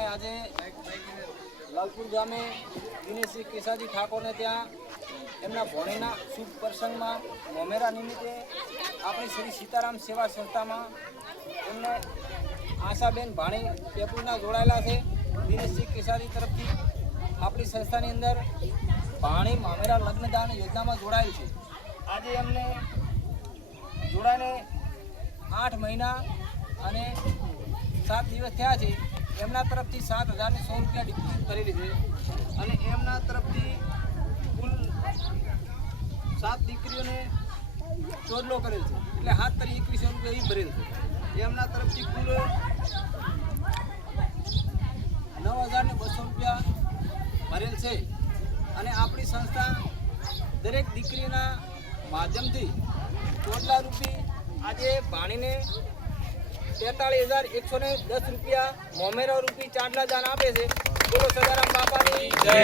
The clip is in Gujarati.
આજે લાલપુર ગામે દિનેશજી કેસાજી ઠાકોરને ત્યાં એમના ભોણીના શુભ પ્રસંગમાં મોમેરા નિમિત્તે આપણી શ્રી સીતારામ સેવા સંસ્થામાં એમને આશાબેન ભાણી પેપુરના જોડાયેલા છે. દિનેશજી કેસાજી તરફથી આપણી સંસ્થાની અંદર ભાણી મોમેરા લગ્નદાન યોજનામાં જોડાયેલ છે. આજે એમને જોડાઈને 8 મહિના અને 7 દિવસ થયા છે. એમના તરફથી 7,100 રૂપિયા ડિપોઝિટ કરેલી છે અને એમના તરફથી કુલ 7 દીકરીઓને ચોદલો કરેલ છે, એટલે 7 તરી 2100 રૂપિયા એ ભરેલ છે. એમના તરફથી કુલ 9,200 રૂપિયા ભરેલ છે અને આપણી સંસ્થા દરેક દીકરીના માધ્યમથી ચોદલા રૂપી આજે ભાણીને 43,110 રૂપિયા મોમેરા રૂપી ચાંદલા દાન આપે છે. બોલો સદારામ બાપાની જય.